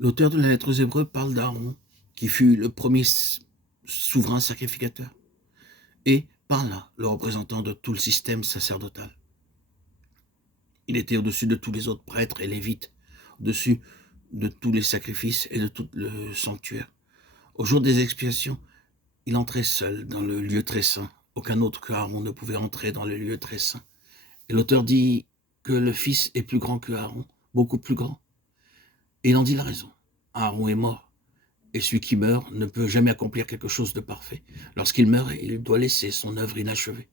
L'auteur de la lettre aux Hébreux parle d'Aaron, qui fut le premier souverain sacrificateur, et par là, le représentant de tout le système sacerdotal. Il était au-dessus de tous les autres prêtres et lévites, au-dessus de tous les sacrifices et de tout le sanctuaire. Au jour des expiations, il entrait seul dans le lieu très saint. Aucun autre que Aaron ne pouvait entrer dans le lieu très saint. Et l'auteur dit que le Fils est plus grand que Aaron, beaucoup plus grand. Et il en dit la raison. Aaron est mort. Et celui qui meurt ne peut jamais accomplir quelque chose de parfait. Lorsqu'il meurt, il doit laisser son œuvre inachevée.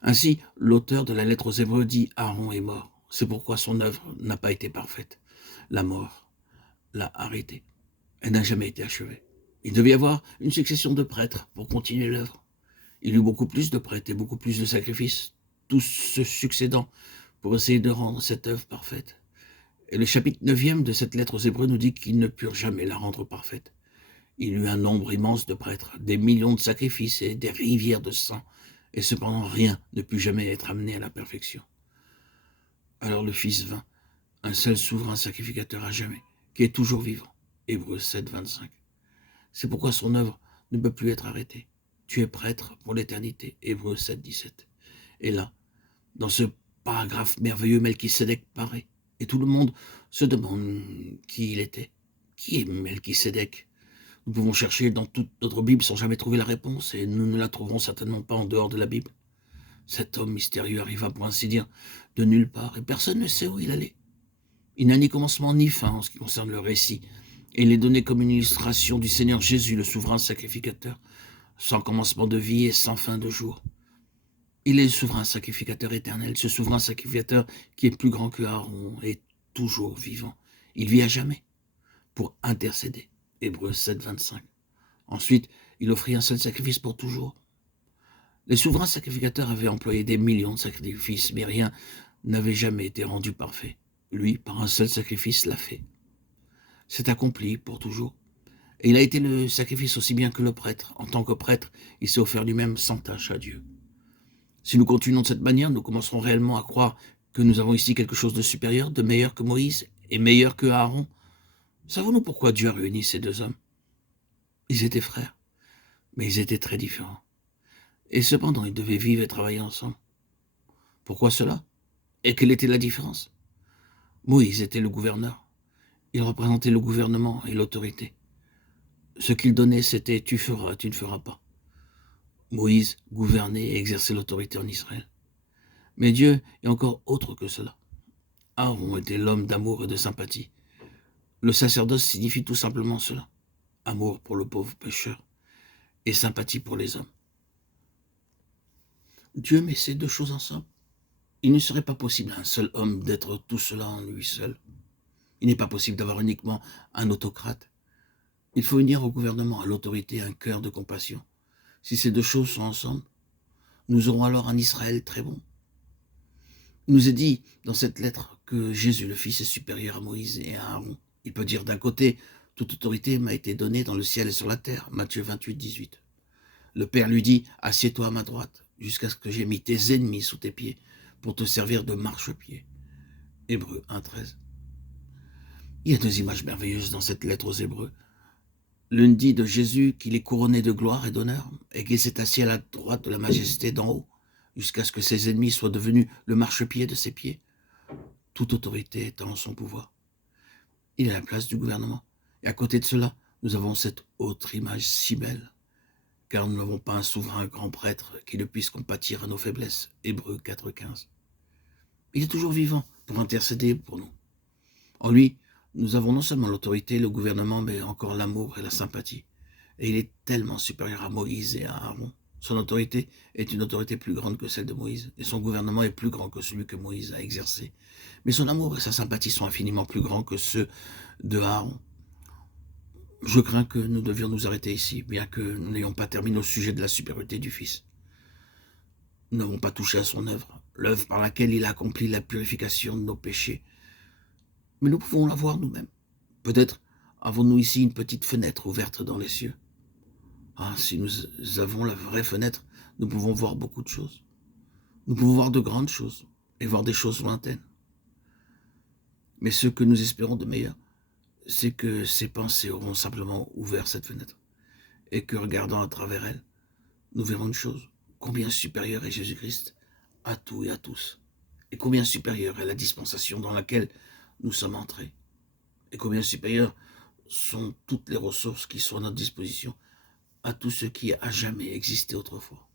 Ainsi, l'auteur de la lettre aux Hébreux dit Aaron est mort. C'est pourquoi son œuvre n'a pas été parfaite. La mort l'a arrêtée. Elle n'a jamais été achevée. Il devait y avoir une succession de prêtres pour continuer l'œuvre. Il y eut beaucoup plus de prêtres et beaucoup plus de sacrifices, tous se succédant pour essayer de rendre cette œuvre parfaite. Et le chapitre 9e de cette lettre aux Hébreux nous dit qu'ils ne purent jamais la rendre parfaite. Il y eut un nombre immense de prêtres, des millions de sacrifices et des rivières de sang, et cependant rien ne put jamais être amené à la perfection. Alors le Fils vint, un seul souverain sacrificateur à jamais, qui est toujours vivant. Hébreux 7, 25. C'est pourquoi son œuvre ne peut plus être arrêtée. Tu es prêtre pour l'éternité. Hébreux 7, 17. Et là, dans ce paragraphe merveilleux, Melchisédek paraît, et tout le monde se demande qui il était. Qui est Melchisédek ? Nous pouvons chercher dans toute notre Bible sans jamais trouver la réponse, et nous ne la trouverons certainement pas en dehors de la Bible. Cet homme mystérieux arriva, pour ainsi dire, de nulle part, et personne ne sait où il allait. Il n'a ni commencement ni fin en ce qui concerne le récit, et il est donné comme une illustration du Seigneur Jésus, le souverain sacrificateur, sans commencement de vie et sans fin de jour. Il est le souverain sacrificateur éternel, ce souverain sacrificateur qui est plus grand que Aaron et toujours vivant. Il vit à jamais pour intercéder. Hébreux 7, 25. Ensuite, il offrit un seul sacrifice pour toujours. Les souverains sacrificateurs avaient employé des millions de sacrifices, mais rien n'avait jamais été rendu parfait. Lui, par un seul sacrifice, l'a fait. C'est accompli pour toujours. Et il a été le sacrifice aussi bien que le prêtre. En tant que prêtre, il s'est offert lui-même sans tâche à Dieu. Si nous continuons de cette manière, nous commencerons réellement à croire que nous avons ici quelque chose de supérieur, de meilleur que Moïse et meilleur que Aaron. Savons-nous pourquoi Dieu a réuni ces deux hommes ? Ils étaient frères, mais ils étaient très différents. Et cependant, ils devaient vivre et travailler ensemble. Pourquoi cela ? Et quelle était la différence ? Moïse était le gouverneur. Il représentait le gouvernement et l'autorité. Ce qu'il donnait, c'était « tu feras, tu ne feras pas ». Moïse gouvernait et exerçait l'autorité en Israël. Mais Dieu est encore autre que cela. Aaron était l'homme d'amour et de sympathie. Le sacerdoce signifie tout simplement cela. Amour pour le pauvre pécheur et sympathie pour les hommes. Dieu met ces deux choses ensemble. Il ne serait pas possible à un seul homme d'être tout cela en lui seul. Il n'est pas possible d'avoir uniquement un autocrate. Il faut unir au gouvernement, à l'autorité, un cœur de compassion. Si ces deux choses sont ensemble, nous aurons alors un Israël très bon. Il nous est dit dans cette lettre que Jésus, le Fils, est supérieur à Moïse et à Aaron. Il peut dire d'un côté, toute autorité m'a été donnée dans le ciel et sur la terre. Matthieu 28, 18. Le Père lui dit, assieds-toi à ma droite, jusqu'à ce que j'aie mis tes ennemis sous tes pieds, pour te servir de marchepied. Hébreux 1, 13. Il y a deux images merveilleuses dans cette lettre aux Hébreux. L'une dit de Jésus qu'il est couronné de gloire et d'honneur, et qu'il s'est assis à la droite de la majesté d'en haut, jusqu'à ce que ses ennemis soient devenus le marchepied de ses pieds. Toute autorité étant en son pouvoir. Il est à la place du gouvernement. Et à côté de cela, nous avons cette autre image si belle, car nous n'avons pas un souverain grand prêtre qui ne puisse compatir à nos faiblesses. Hébreux 4, 15. Il est toujours vivant pour intercéder pour nous. En lui, nous avons non seulement l'autorité, le gouvernement, mais encore l'amour et la sympathie. Et il est tellement supérieur à Moïse et à Aaron. Son autorité est une autorité plus grande que celle de Moïse, et son gouvernement est plus grand que celui que Moïse a exercé. Mais son amour et sa sympathie sont infiniment plus grands que ceux de Aaron. Je crains que nous devions nous arrêter ici, bien que nous n'ayons pas terminé au sujet de la supériorité du Fils. Nous n'avons pas touché à son œuvre, l'œuvre par laquelle il a accompli la purification de nos péchés. Mais nous pouvons la voir nous-mêmes. Peut-être avons-nous ici une petite fenêtre ouverte dans les cieux. Ah, si nous avons la vraie fenêtre, nous pouvons voir beaucoup de choses. Nous pouvons voir de grandes choses et voir des choses lointaines. Mais ce que nous espérons de meilleur, c'est que ces pensées auront simplement ouvert cette fenêtre et que regardant à travers elle, nous verrons une chose, combien supérieur est Jésus-Christ à tout et à tous, et combien supérieure est la dispensation dans laquelle nous sommes entrés, et combien supérieures sont toutes les ressources qui sont à notre disposition à tout ce qui a jamais existé autrefois.